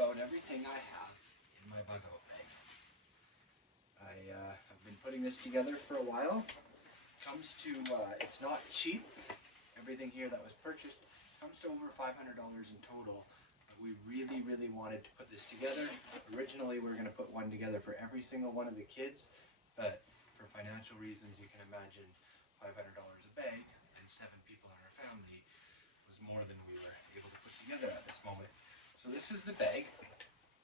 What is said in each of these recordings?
about everything I have in my bug out bag. I have been putting this together for a while. Comes to, it's not cheap. Everything here that was purchased comes to over $500 in total. But we really, really wanted to put this together. Originally, we were going to put one together for every single one of the kids, but for financial reasons, you can imagine $500 a bag and 7 people in our family was more than we were able to put together at this moment. So this is the bag.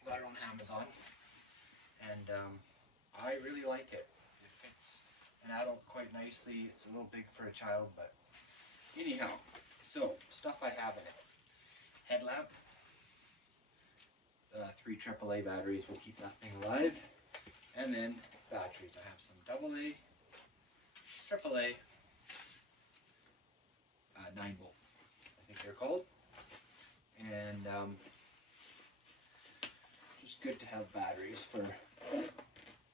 Got it on Amazon, and I really like it. It fits an adult quite nicely. It's a little big for a child, but anyhow, so stuff I have in it. Headlamp, 3 AAA batteries will keep that thing alive, and then batteries. I have some AA, AAA, 9-volt, I think they're called, and just good to have batteries for.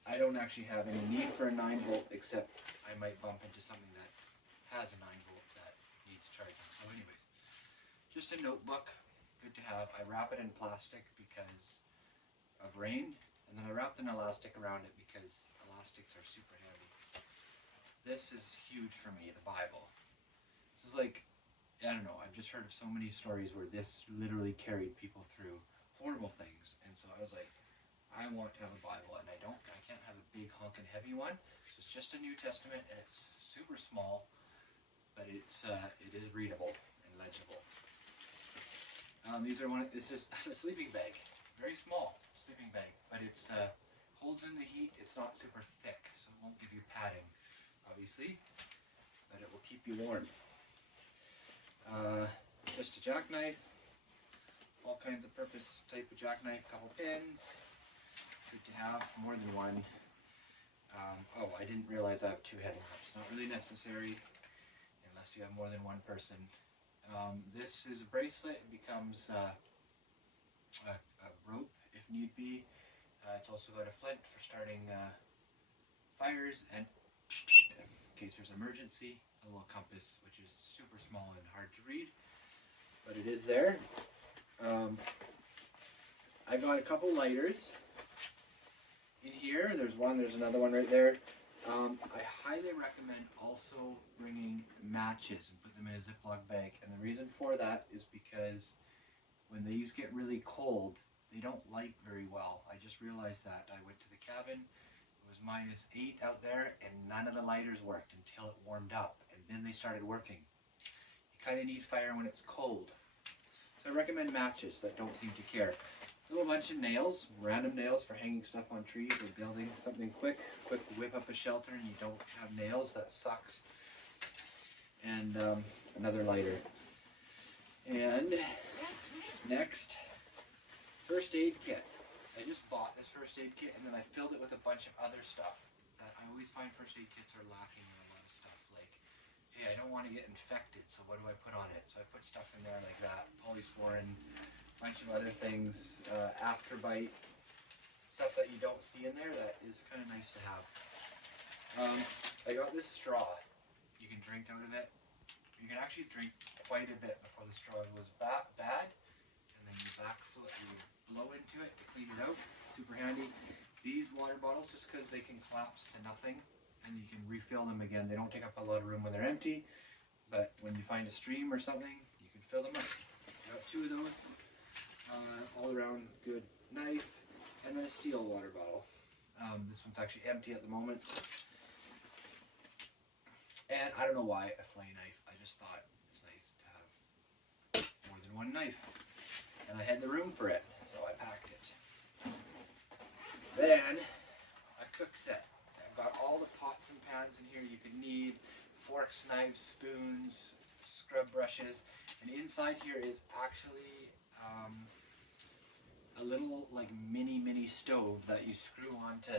I don't actually have any need for a 9-volt, except I might bump into something that has a 9-volt that needs charging. So anyways, just a notebook, good to have. I wrap it in plastic because of rain, and then I wrapped an elastic around it because elastics are super handy. This is huge for me, the Bible. This is like, I don't know, I've just heard of so many stories where this literally carried people through horrible things, and so I was like, I want to have a Bible, and I can't have a big honking heavy one. So it's just a New Testament, and it's super small, but it is readable and legible. This is a sleeping bag, very small sleeping bag, but it's holds in the heat. It's not super thick, so it won't give you padding, obviously, but it will keep you warm. Just a jackknife, all kinds of purpose type of jackknife, couple pins. Good to have, more than one. Oh, I didn't realize I have 2 headlamps. Not really necessary unless you have more than one person. This is a bracelet. It becomes a rope if need be. It's also got a flint for starting fires, and in case there's emergency, a little compass, which is super small and hard to read, but it is there. I got a couple lighters in here. There's another one right there. I highly recommend also bringing matches and put them in a Ziploc bag, and the reason for that is because when these get really cold, they don't light very well. I just realized that. I went to the cabin, it was -8 out there, and none of the lighters worked until it warmed up, and then they started working. You kind of need fire when it's cold. So I recommend matches that don't seem to care. A little bunch of nails, random nails for hanging stuff on trees or building something quick whip up a shelter and you don't have nails, that sucks. And another lighter. And next, first aid kit. I just bought this first aid kit, and then I filled it with a bunch of other stuff that I always find first aid kits are lacking in a lot of stuff. Like, hey, I don't want to get infected, so what do I put on it? So I put stuff in there like that, polysporin, bunch of other things, Afterbite, stuff that you don't see in there that is kind of nice to have. I got this straw. You can drink out of it. You can actually drink quite a bit before the straw goes bad, and then you blow into it to clean it out. Super handy. These water bottles, just because they can collapse to nothing, and you can refill them again. They don't take up a lot of room when they're empty, but when you find a stream or something, you can fill them up. I got 2 of those. All around good knife, and then a steel water bottle. This one's actually empty at the moment. And I don't know why a fillet knife. I just thought it's nice to have more than one knife. And I had the room for it, so I packed it. Then, a cook set. I've got all the pots and pans in here you could need. Forks, knives, spoons, scrub brushes. And inside here is actually a little like mini stove that you screw onto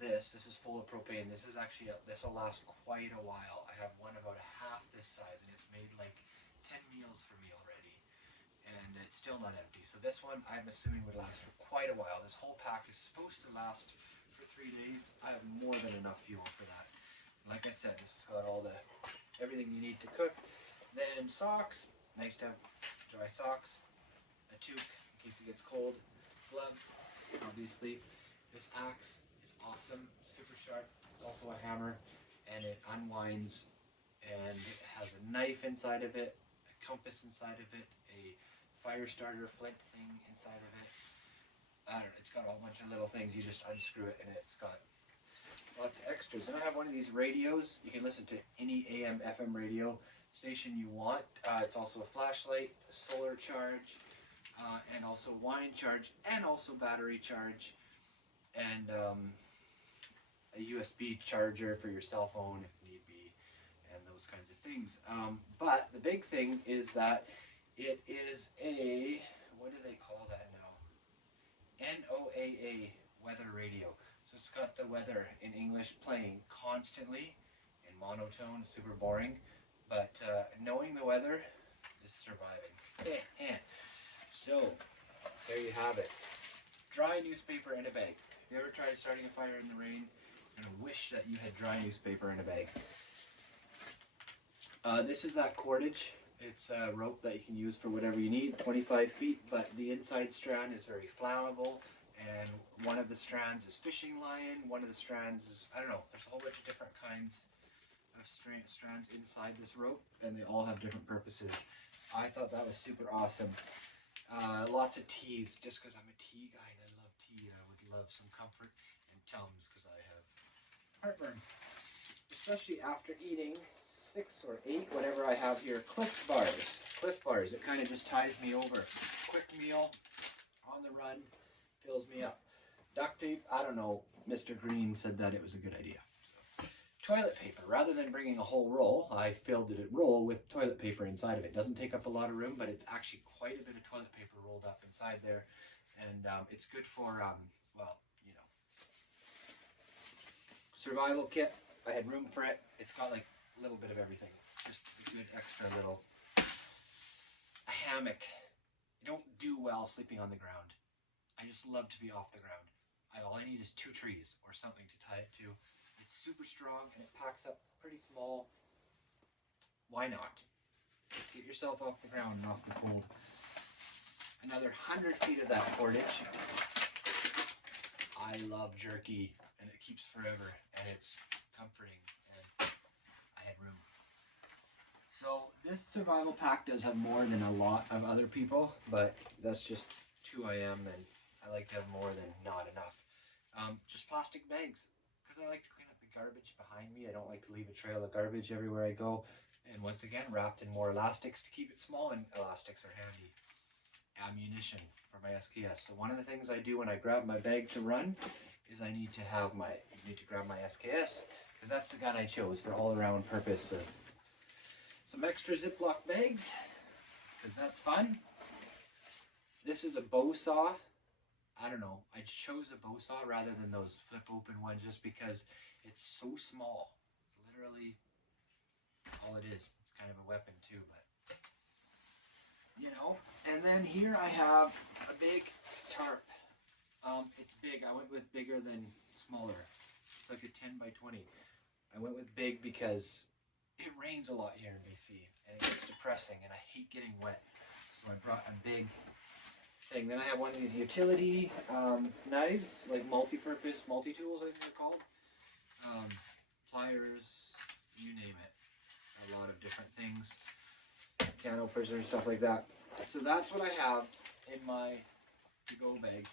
this. This is full of propane. This is actually, this will last quite a while. I have one about half this size, and it's made like 10 meals for me already, and it's still not empty. So this one I'm assuming would last for quite a while. This whole pack is supposed to last for 3 days. I have more than enough fuel for that. Like I said, this has got everything you need to cook. Then socks, nice to have dry socks, a toque in case it gets cold, gloves, obviously. This axe is awesome, super sharp. It's also a hammer, and it unwinds, and it has a knife inside of it, a compass inside of it, a fire starter flint thing inside of it. I don't know, it's got a whole bunch of little things. You just unscrew it and it's got lots of extras. And I have one of these radios. You can listen to any AM, FM radio station you want. It's also a flashlight, solar charge, and also wine charge, and also battery charge, and a USB charger for your cell phone if need be, and those kinds of things. But the big thing is that it is a, what do they call that now? NOAA weather radio. So it's got the weather in English playing constantly in monotone, super boring. But knowing the weather is surviving. So, there you have it. Dry newspaper in a bag. Have you ever tried starting a fire in the rain? You're going to wish that you had dry newspaper in a bag. This is that cordage. It's a rope that you can use for whatever you need, 25 feet, but the inside strand is very flammable, and one of the strands is fishing line, one of the strands is, I don't know, there's a whole bunch of different kinds of strands inside this rope, and they all have different purposes. I thought that was super awesome. Lots of teas, just because I'm a tea guy and I love tea, and I would love some comfort, and Tums because I have heartburn, especially after eating 6 or 8, whatever I have here, Clif Bars. Clif Bars, it kind of just ties me over. Quick meal, on the run, fills me up. Duct tape, I don't know, Mr. Green said that it was a good idea. Toilet paper, rather than bringing a whole roll, I filled it a roll with toilet paper inside of it. Doesn't take up a lot of room, but it's actually quite a bit of toilet paper rolled up inside there. And it's good for, well, you know, survival kit. I had room for it. It's got like a little bit of everything. Just a good extra little, a hammock. I don't do well sleeping on the ground. I just love to be off the ground. All I need is 2 trees or something to tie it to. It's super strong and it packs up pretty small. Why not? Get yourself off the ground and off the cold. Another 100 feet of that cordage. I love jerky, and it keeps forever, and it's comforting, and I had room. So this survival pack does have more than a lot of other people, but that's just who I am, and I like to have more than not enough. Just plastic bags, because I like to clean up the garbage behind me. I don't like to leave a trail of garbage everywhere I go. And once again, wrapped in more elastics to keep it small, and elastics are handy. Ammunition for my SKS. So one of the things I do when I grab my bag to run is I need to have my, grab my SKS, because that's the gun I chose for all-around purpose of some extra Ziploc bags, because that's fun. This is a bow saw. I don't know, I chose a bow saw rather than those flip open ones just because it's so small. It's literally all it is. It's kind of a weapon too, but you know. And then here I have a big tarp. It's big. I went with bigger than smaller. It's like a 10 by 20. I went with big because it rains a lot here in BC and it gets depressing and I hate getting wet. So I brought a big thing. Then I have one of these utility knives, like multi-purpose, multi-tools I think they're called. Pliers, you name it. A lot of different things. Can openers, stuff like that. So that's what I have in my to-go bag.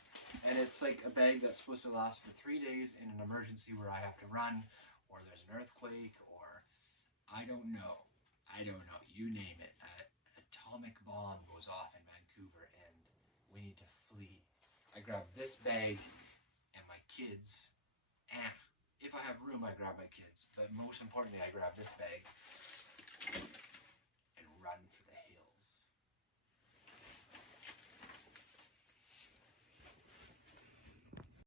And it's like a bag that's supposed to last for 3 days in an emergency where I have to run, or there's an earthquake, or I don't know. You name it. An atomic bomb goes off in Vancouver and we need to flee. I grab this bag and my kids. If I have room, I grab my kids. But most importantly, I grab this bag and run for